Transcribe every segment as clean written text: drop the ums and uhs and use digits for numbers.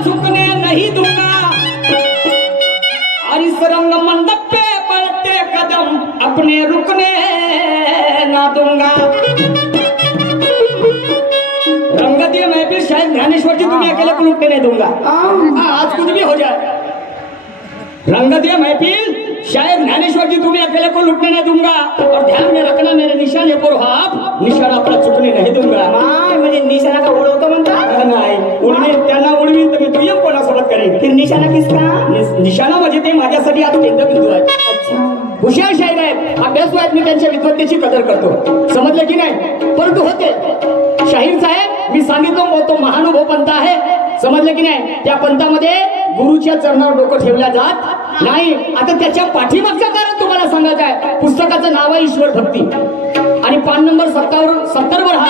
झुकने नहीं दूंगा और इस रंग मंडप पे बढ़ते कदम अपने रुकने ना दूंगा। रंगतीय महफिल शायद ज्ञानेश्वर जी तुम्हें अकेले को लुटने नहीं दूंगा। आज कुछ भी हो जाए, रंगतीय महफिल शायद ज्ञानेश्वर जी तुम्हें अकेले को लुटने नहीं दूंगा। और ध्यान में रखना मेरे निशाने पर हाथ निशाना अपना चुकने नहीं दूंगा। म्हणजे निशाणा का उडवतो म्हणता? नाही, उडवी त्यांना उडवी तर मी दुय्यम कोणासोबत करेन। फिर निशाणा किसका? निशाणा म्हणजे ते माझ्यासाठी आज केंद्रबिंदू आहे। अच्छा, हुशार शाहीर आहेत, अभ्यासू आहेत, मी त्यांच्या विद्वत्तेची कदर करतो, समजलं की नाही? परंतु होते शाहीर साहेब, मी सांगितलं तो महानुभव पंथ आहे, समजलं की नाही? त्या पंथामध्ये गुरुच्या चरणावर डोकं ठेवल्या जात नाही। आता त्याच्या पाठीमागचं कारण तुम्हाला सांगायचं आहे। पुस्तकाचं नाव आहे ईश्वर भक्ती आणि पान नंबर 70 वर हा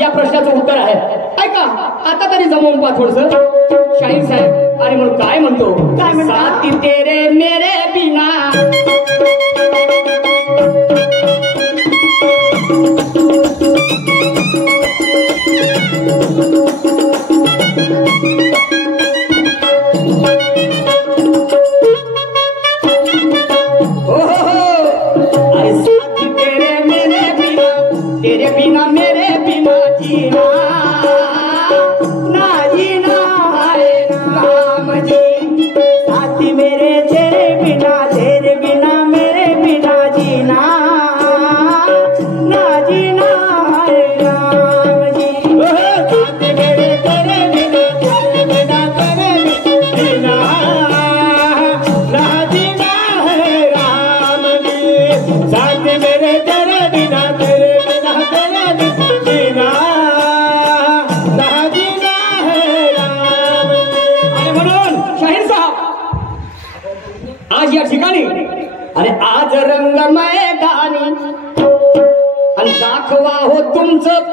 या प्रश्नाचं उत्तर आहे। ऐका आता तरी जमवून पहा थोडस शाहीर साहेब। आणि म्हणून काय म्हणतो, काय म्हणतो? साथी तेरे मेरे बिना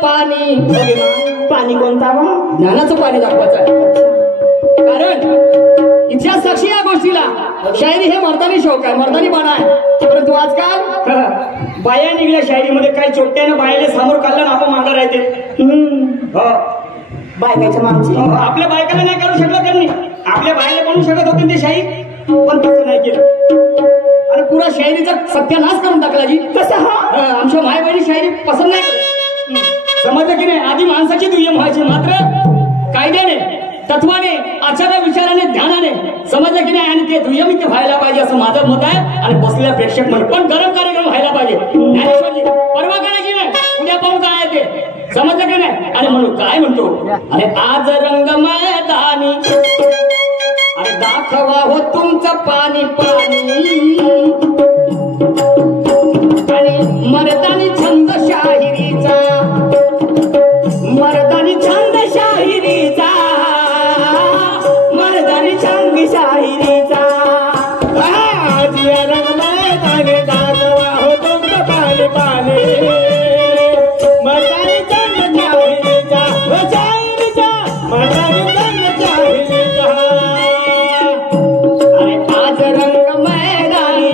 पाणी पाणी कोणता? ज्ञानाचं पाणी दाखवायचं आहे। कारण इतिहास साक्षी या गोष्टीला शायरी हे मर्दानी शौक आहे, मर्दानी बाणा आहे। परंतु आजकाल बाया निघल्या शायरीमध्ये, काही चोट्यानं बायाले समोर काढलं ना आपण मांडा राहते। बायकाच्या मागची आपल्या बायकाला नाही करू शकलं त्यांनी, आपल्या बायाला बनवू शकत होते ते शाहीर, पण तसं नाही केलं आणि पुरा शायरीचा सत्यानाश करून टाकला जी। कसं? आमच्या माय बहिणी शायरी पसंत नाही करत, समजलं की नाही? आधी माणसाची दुय्यम व्हायची, मात्र कायद्याने, तत्वाने, आचार विचाराने, ध्यानाने, समजलं की नाही? आणि ते दुय्यमित व्हायला पाहिजे असं माझं मत आहे। आणि बसलेल्या प्रेक्षक म्हणून पण गरम कार्यक्रम व्हायला पाहिजे। ज्ञानेश्वरजी परवा करायची नाही, उद्या पाहून काय आहे ते, समजलं की नाही? आणि म्हणून काय म्हणतो, अरे आज रंग मैदानी, अरे दाखवा हो तुमचं पाणी पाणी, आणि मर्दानी छंद शाहिरीचा, मर्दानी छंद शाहिरीचा, मर्दानी छंद शाहिरीचा। आज या रंग मैदानी दाखवा हो तुमचं पाणी पाणी, मर्दानी छंद शाहिरीचा, शाहिरीचा, मर्दानी छंद शाहिरीचा। अरे आज रंग मैदानी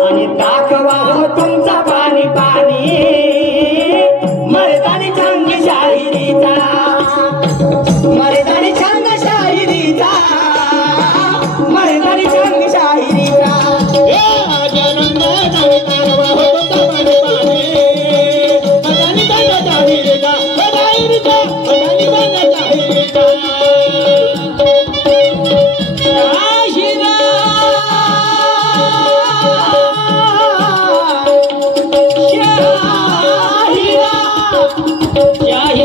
आणि दाखवा हो तुमचा पाणी पाणी, मर्दानी छंद शाहिरीचा, मर्दानी छंद शाहिरीचा, मर्दानी छंद शाहिरीचा। आज रंग मैदानी दाखवा हो तुमचं पाणी पाणी, मर्दानी छंद शाहिरीचा, शाहिरीचा, मर्दानी छंद शाहिरीचा। शाहिरा